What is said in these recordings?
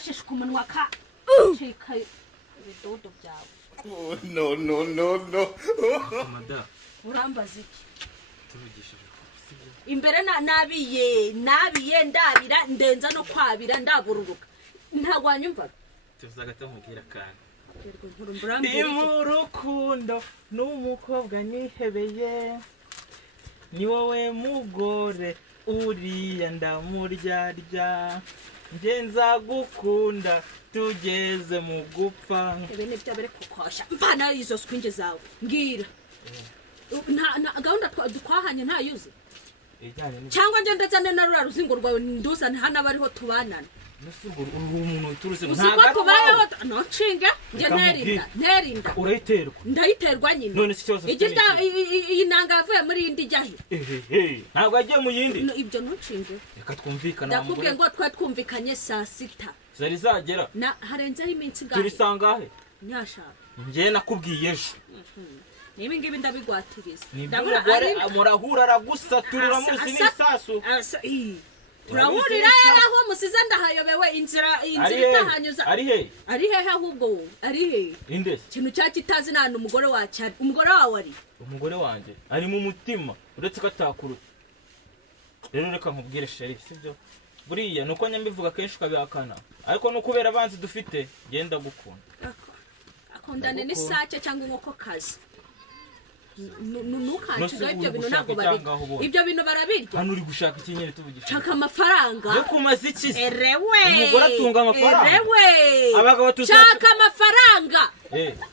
gashishuka umunwa ka cika ibidodo byawe. No. Mada. Urambaza iki? Tuvugishije. Imbere nabiye ndabira ndenza no kwabira ndabururuka. Ntago wanyumva. Tuzagata mubwira kandi. Ndi mu rukundo n'umukobwa nihebeye. Ni wowe mugore uriya ndamuryarya. Nje nzagukunda tugeze mu gupfa. Ebene byabere kukosha. Mvana izo swinge zawe. Ngira. Nta gahunda twahanye nta yuze. Cyangwa nje ndazane na rura ruzingo rwawe nduzane hana bariho tubanana. Nasugo umuntu turuze ntaga tubayeho no nshinga nje nerinda. Urayiterwa. Ndayiterwa nyine. None si cyose. Iyi nanga yavuye muri indi jyahi. Ntabwo agiye mu yindi. Ibyo ntunshinge. Reka twumvikana. Ndakubwiye ngo twumvikanye saa 6. Zari zagera. Na harenzeho iminsi gahe. Turi sangahe? Nyashaka. Nje nakubwiye ejo. Niba ngibi ndabigwatiriza. Ndabura murahura aragusaturira muzi n'isasu. Turahurira aho musize ndahayobewe inzira itahanyuza. Ari he ahubwo ari he? Inde. Kintu cyakitazi nana umugore wacu. Umugore wawe ari? Umugore wanje ari mu mutima uretse ko atakuruta. Rero reka nkubwire sheri sibyo. Buriya nuko nyambivuga kenshi ukabihakana. Ariko no kubera abanzi dufite genda gukunda. Akondane n'isake cyangwa inkoko kazi. Nukancuga ibyo bintu ntabwo babirya. Ibyo bintu barabirya. Hano uri gushaka ikinyere tuvugisha. Chaka amafaranga. Yo kumaza iki? Erewe. Umugore atunga amafaranga. Erewe. Abagabo tuzaka. Chaka amafaranga.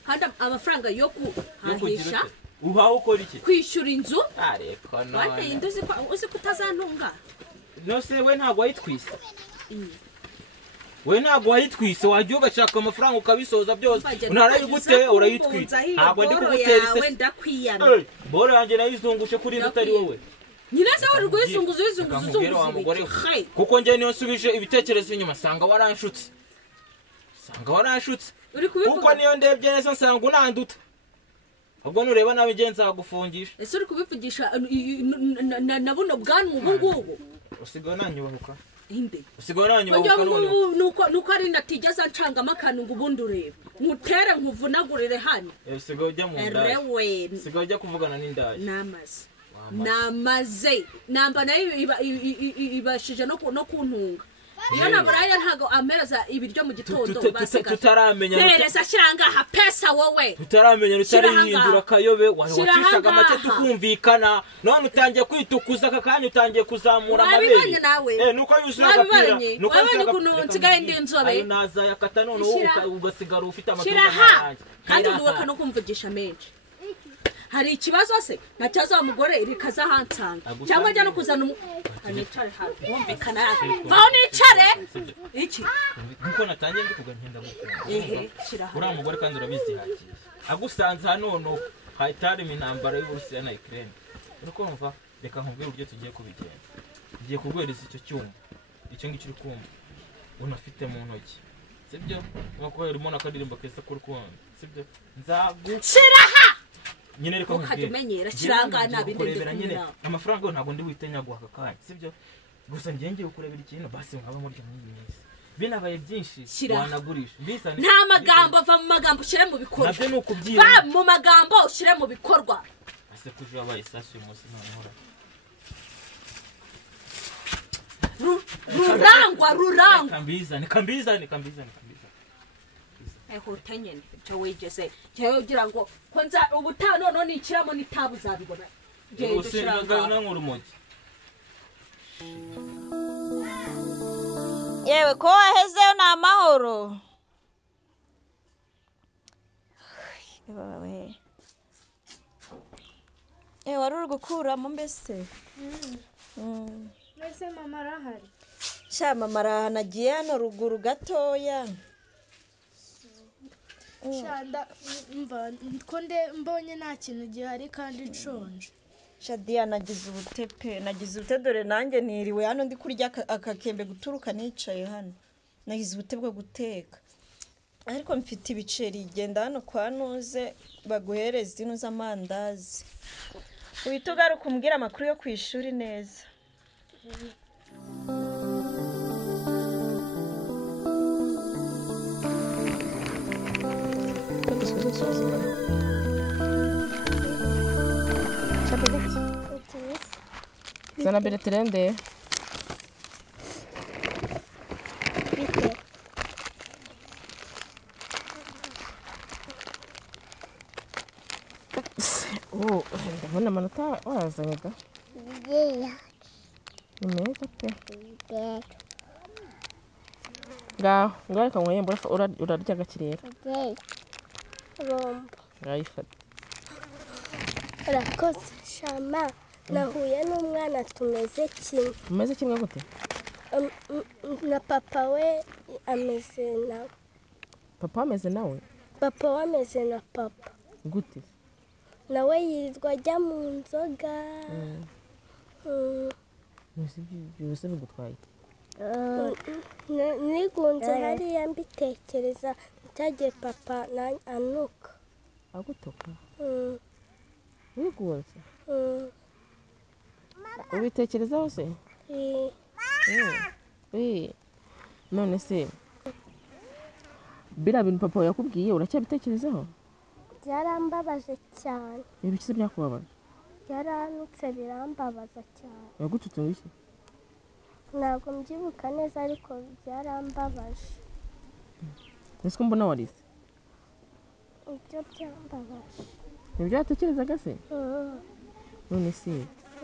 Kandi amafaranga yo kuhahisha. Uhaho ukora iki? Kwishyura inzu. Areko no. Wate induzi ko uzi kutazantunga. No se we ntabwo wayitwise. We ntabwo wayitwise wajya ugashaka amafaranga ukabisoza byose. Unarayigute urayitwise. Ntabwo ndi kugutera ise. Ndakwiyana. Boro yanjye nayizungushe kuri ndutari wowe. Nyine se wari rwisunguza kuko njye niyo nsubije ibitekerezo inyuma sanga waranshutse. Kuko niyo ndebye neza nsanga unanduta. Ubwo nureba nawe nge nzagufungisha. Ese uri kubivugisha na buno bwanwa ubu ngubu. Usigaye nanyubahuka. Inde. Usigaye nanyubahuka none. Nuko ari natigeza ncanga amakano ngo ubundi urebe. Ngutere nkuvunagurire hano. Usigaye ujya mu ndaya. Erewe. Usigaye ujya kuvugana n'indaya. Namaze. Namba nayo ibashije no kuntunga. Iyo naburaye ntago amereza ibiryo mu gitondo basigaje. Tutaramenya. Pereza shiranga ha pesa wowe. Tutaramenya rutarihindura kayobe wacishaga make tukumvikana. None utangiye kwitukuza kakanya utangiye kuzamura amabere. Nuko yuzuye agapira. Nuko yuzuye kuntu nsigaye ndi inzobe. Naza yakata none ugasigara ufite amatuza yanjye. Kandi ubuka no kumvugisha menshi. Hari ikibazo se nacyaza umugore rikaza hansanga cyangwa ajya no kuzana anicare hafi wumvikana vaho nicare iki nkuko natangiye ndi kuganyenda gukunda ura mugore kandi urabizi hakiye agusanze hano hayitari intambara y'Uburusiya na Ukraine urukumva reka nkubwire uburyo tugiye kubigenza ngiye kugwereza icyo cyuma icyo ngicyo uri kumva unafite mu ntoki sibyo nkuko harimo nakadirimba kesa kuri kundi sibyo nzagushiraha nyine reka nkubwire kiranga nabinde nyine amafaranga ntabwo ndi witenya guhaka kandi sibyo gusa ngiye ukurebera ikintu basi nkaba muri minsi binabaye byinshi wanagurisha nta magambo ava mu magambo ushire mu bikorwa nabyo nukubyira ba mu magambo ushire mu bikorwa ase kuje wabaye sasu umunsi none rurangwa kambizane hote nyene cyo wigeze cyo ugira ngo ko nza ubutano none ikiramo nitabu zabibona je dushiranga n'urumogi yewe ko wahezeyo na amahoro wari uri gukuramo mbese mbese mama arahari sha mama arahanagiye hano ruguru gatoya shanda mva mbonye nta kintu gihari kandi nshonje Shadia nagize ubute dore nanjye niriwe hano ndi kurya akakembe guturuka nicaye hano nagize ubute bwo guteka ariko mfite ibiceri genda hano kwa nuze baguhereza ino z'amandazi uhita ugaruka umbwira amakuru yo kwishuri neza Ubuzima. Zana bereterende. Oh, ndabona amanota wazanye da. Ni meza pe. Ngaho reka nkweye urarya agakirera. Ngayifata. Urakoze shama nahuye n'umwana tumeze kimwe. Umeze kimwe gute? Na papa we ameze nawe. Papa ameze nawe? Papa we ameze na papa. Gute? Nawe yirirwa ajya mu nzoga. Byose bigutwaye. Nigunze hariya mbitekereza cyagiye papa anuka. Agutuka? Wigunze? Ubitekerezaho se? None se biriya bintu papa yakubwiye uracyabitekerezaho? Byarambabaje cyane. Ibiki byakubabaje? Byaranutse birambabaza cyane. Yagututse iki? Ntabwo mbyibuka neza ariko byarambabaje. Ese ko mbona warize? Ibyo byambabaje. Nibyo watekerezaga se? None se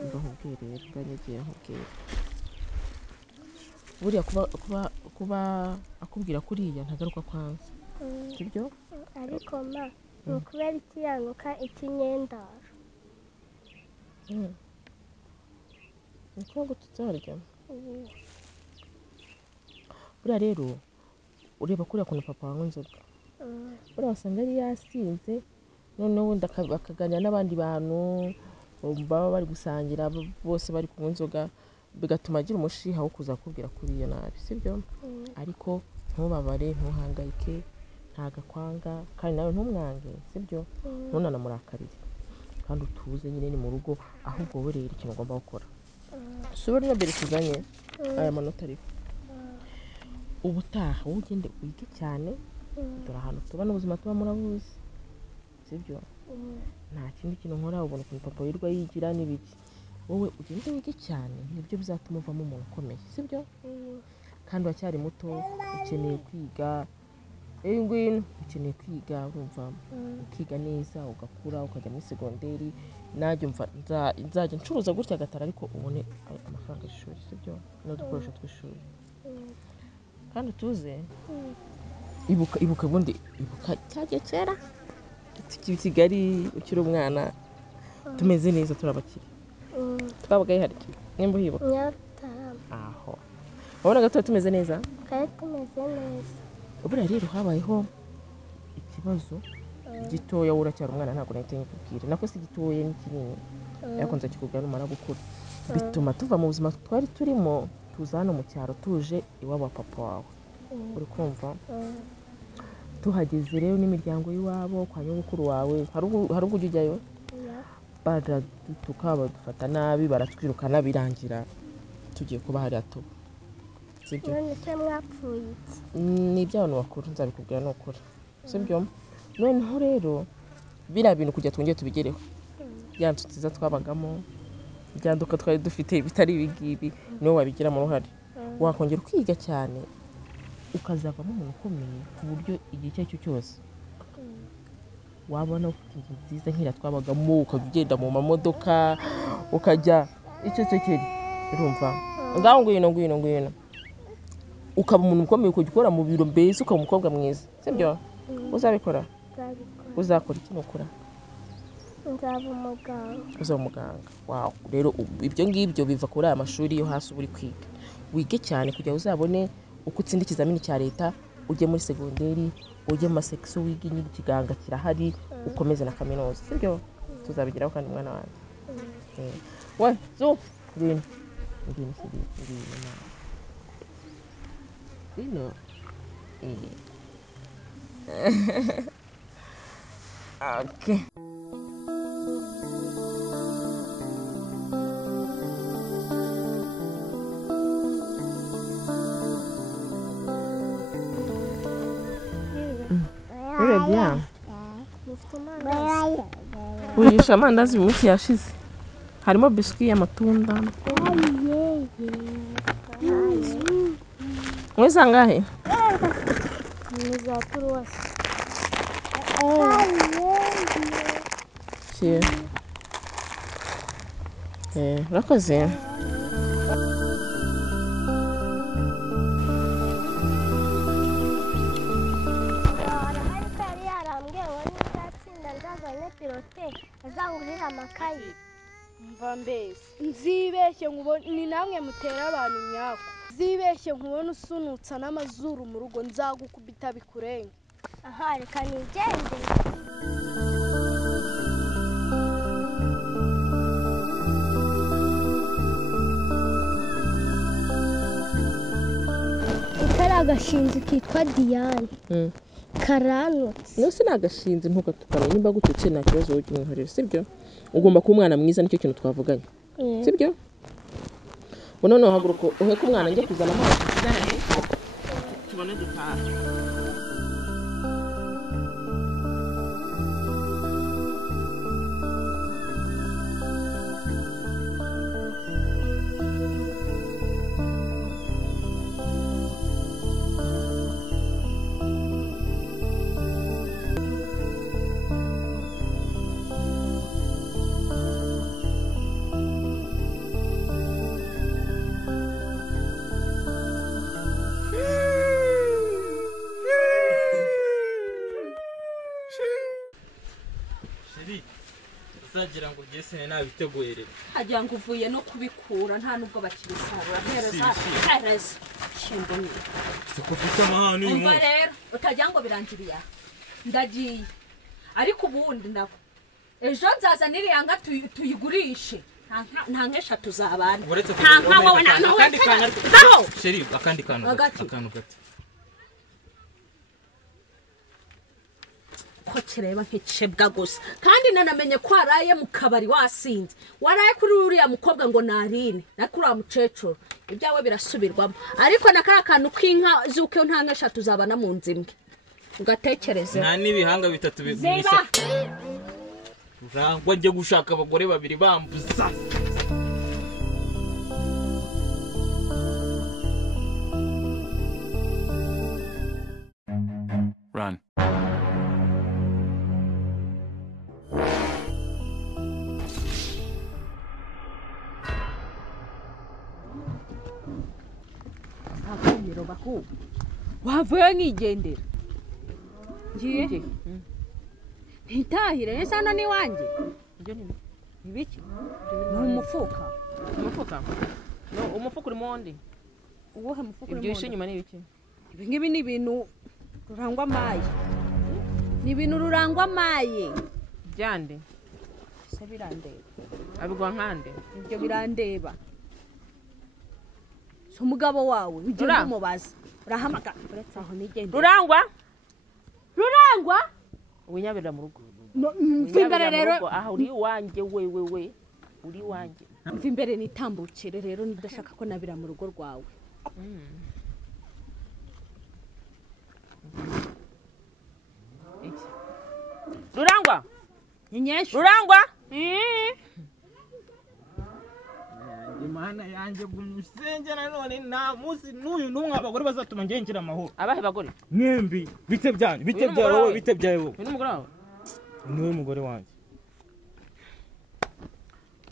mba nkubwire rero bwanyagiye nkubwire. Buriya kuba akubwira kuriya ntagaruka kwanza. Sibyo? Ariko ma ni ukubera ikiyanuka ikinyendaro. Niko gututse harya? Buriya rero ureba kuriya kuntu papa wanywa inzoga. Buriya wasanga yari yasinze noneho wenda akaganira n'abandi bantu baba bari gusangira bose bari kunywa inzoga bigatuma agira umushiha wo kuza kubwira kuriya nabi, sibyo? Ariko ntubabare ntuhangayike ntagakwanga kandi nawe ntumwange, sibyo? Ntunanamurakarire kandi utuze nyine ni mu rugo ahubwo wowe rero ikintu ugomba gukora subira no mbere tuzanye aya manota ariko ubutaha wowe ugende wige cyane dore ahantu tuba n'ubuzima tuba murabuzi, sibyo? Nta kindi kintu nkora ubona ukuntu papa yirwa yigira n'ibiki wowe ugende wige cyane nibyo bizatuma uvamo umuntu ukomeye, sibyo? Kandi wacyari muto ukeneye kwiga ngwino ukeneye kwiga urumva ukiga neza ugakura ukajya muri segonderi najye umva nzajya ncuruza gutya gatara ariko ubone amafaranga y'ishuri, sibyo? N'udukoresho tw'ishuri kandi utuze ibuka ubundi ibuka cyagiye kera tukiba i Kigali ukiri umwana tumeze neza turabakire twabaga hari nimba uhibuka aho wabonaga tuba tumeze neza kandi tumeze neza. Buriya rero habayeho ikibazo gitoya uracyari umwana ntabwo nahita nkikubwira nako si gitoya ni kinini ariko nzakikubwira numara gukura bituma tuva mu buzima twari turimo tuza hano mu cyaro tuje iwabo wa papa wawe uri kumva tuhageze rero n'imiryango y'iwabo kwa nyogokuru wawe hari ubwo ujya ujyayo baradutuka badufata nabi baratwirukana birangira tugiye kuba hariya tuba, sibyo? None se mwapfuye iki? Ni iby'abantu bakuru nzabikubwira ni ukuri, sibyo? Noneho rero biriya bintu kujya twongere tubigereho ya nzu nziza twabagamo ibyanduka twari dufite bitari ibingibi niwe wabigiramo uruhare wakongera ukiga cyane ukazavamo umuntu ukomeye ku buryo igihe icyo ari cyo cyose wabona ufite inzu nziza nk'iriya twabagamo ukajya ugenda mu mamodoka ukajya icecekere urumva ngaho ngwino ukaba umuntu ukomeye ukajya ukora mu biro mbese ukaba umukobwa mwiza, sibyo? Uzabikora? Uzakora iki nukura? Nzaba umuganga. Uzaba umuganga. Wow, rero ibyo ngibyo biva kuri aya mashuri yo hasi uri kwiga wige cyane kugira uzabone uko utsinda ikizamini cya leta ujye muri segonderi ujye mu masekisiyo wige nyine ikiganga kirahari ukomeze na kaminuza, sibyo? Tuzabigeraho kandi umwana wanjye we zo ngwino okay. Bien. Mufite amandazi. Urisha amandazi mu minsi yashize. Harimo biscuit y'amatunda. Mweza ngahe? Mwiza turuwasi. Urakoze. azangurira amakayi mva mbese nzibeshye nkubona ni namwe mutera abantu nyako nzibeshye nkubona usunutsa n'amazuru mu rugo nzagukubita bikurenge aha reka nigende ikari agashinzi kitwa Diane karanutse no sinagashinze ntugatukana nimba gututse nta kibazo wowe cy'umwihariko sibyo ugomba kuba umwana mwiza nicyo kintu twavuganye sibyo none haguruko uheka umwana njye kuzana amazi tubone gitaha uzagira ngo byese nabiteguye rero agira ngo uvuye no kubikura nta nubwo bakibisarura hereza shimbo ni ufite amahano uyu munsi rero utagira ngo birangiriye ndagiye ariko ubundi nako ejo nzazana iriya nka tuyigurishe nta nk'eshatu zabana nta nka wowe nta akandi kantu sheri akandi kantu gato ko kireba nk'icebwa gusa kandi nanamenye ko waraye mu kabari wasinze waraye kuri uriya mukobwa ngo narine na kuri uriya mukecuru ibyawe birasubirwamo ariko na kariya kantu k'inka zuko nta nk'eshatu zabana mu nzu imwe ugatekereze nta n'ibihanga bitatu bigumisa urangwa njye gushaka abagore babiri bambuza Run. wavuye nkigendera ngiye ntitahire ese hano ni wanjye ibyo ni ibiki ni umufuka umufuka uri mondi uwuhe mufuka uri ibyo ishe nyuma ni ibiki ibi ngibi ni ibintu rurangwa amaye ni ibintu rurangwa amaye byande se birandeba abigwa nkande ibyo birandeba so umugabo wawe ugenda umubaza urahamagara uretse aho nigende rurangwa winyabira mu rugo mvimbere rero aha uri wanjye wewe uri wanjye mvimbere nitambukire rero ndashaka ko nabira mu rugo rwawe rurangwa nyenyesha rurangwa Imana yanjye gumusengera none nta munsi n'uyu n'umwe abagore bazatuma ngengera amahoro abahe bagore mwembi bite byanyu bite byawe wowe bite byawe wowe uyu n'umugore wawe niwe mugore wanjye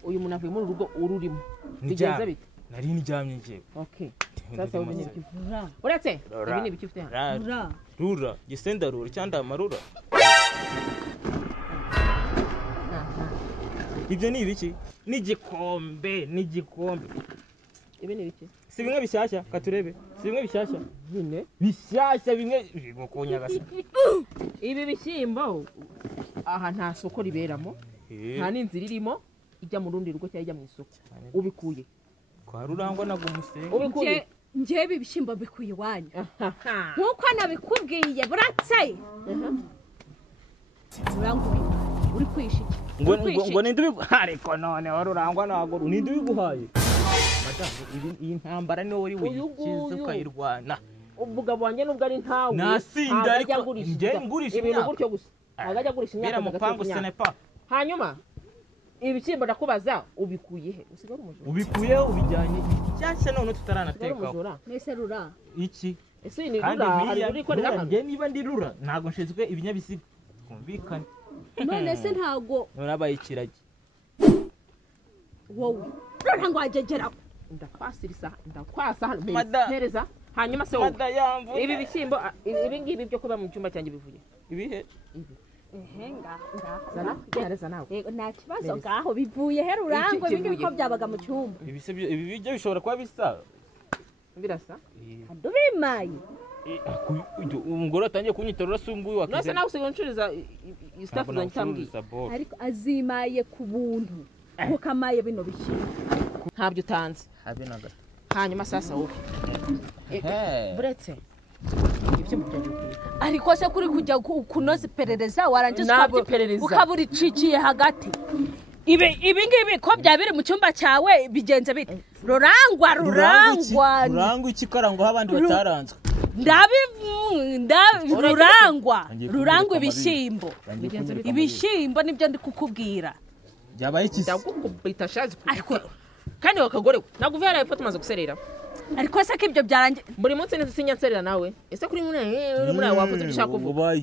uyu muntu avuye muri urugo ururimo bigenze bite nari ndyamye ngiye okay sasa umenye ikivura uretse ibi ni ibiki ufite hano rura gisenda rura cyanda amarura ibyo ni ibiki n'igikombe ibi ni ibiki si bimwe bishyashya katurebe si bimwe bishyashya bine bishyashya bimwe bigokunyagasa ibi bishyimbo aha nta soko riberamo nta n'inzira irimo ijya mu rundi rugo cyangwa ijya mu isoko ubikuye kwa rurangwa nagumusenge ubikuye njyewe ibishyimbo bikuye iwanyu nk'uko nabikubwiye buratse uri kwishiki ngo ninde ariko none warurangwa nago ninde ubiguhaye madamu iyi ntambara ni wowe wikiza ukayirwana umugabo wanjye nubwo ari ntawe nasinda ariko njye ngurisha ibintu gutyo gusa agajya agurisha imyaka bira mupangu senepa hanyuma ibishyimbo ndakubaza ubikuye he usigara umujura ubikuyeho ubijyanye cyashya none tutaranatekaho umujura mwese rura iki ese ni kandi rura hari ruri korera hano njye niba ndi rura ntabwo nshinzwe ibinyabiziga kumvikana none se ntago nurabaye ikiragi wowe rura ngo wagegera ndakwasirisa ndakwasa hano Mada. mpereza hanyuma se wowe mada yamvu ibi bishyimbo ibi ngibi byo kuba mu cyumba cyanjye bivuye ibihe zana gereza nawe nta kibazo ngaho bivuye he rurango Iki ibindi kivuye. ko byabaga mu cyumba ibi bijya bishobora kuba bisa birasa adubimaye umugore atangiye kunyitorora sumbuye nose wakize nawe usigaye uncuriza staff zanjye tambwiye ariko azimaye ku buntu kuko amaye bino bishyimbo ntabyo utanze habe na gato hanyuma sasa wowe buretse ibyo mujya ariko se kuri kujya kunoza iperereza warangiza Ntabwo iperereza. ukabura icikiye hagati ibi ngibi ko byaba biri mu cyumba cyawe bigenze bite rurangwa rurangwa iki karangwa abandi bataranzwe rurangwa ibishyimbo nibyo ndi kukubwira byabaye iki ndagukubita shazi ariko kandi wakagore we ntabwo uvuye hariya tumaze guserera ariko se ko ibyo byarangiye buri munsi nsinya nserera nawe ese kuri muri wavuze ibishaka kuvuga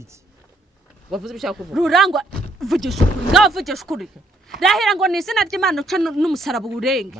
wavuze ibishaka kuvuga rurangwa vugisha ukuri ngaho vugisha ukuri rahira ngo ni izina ry'Imana uca n'umusaraba urenge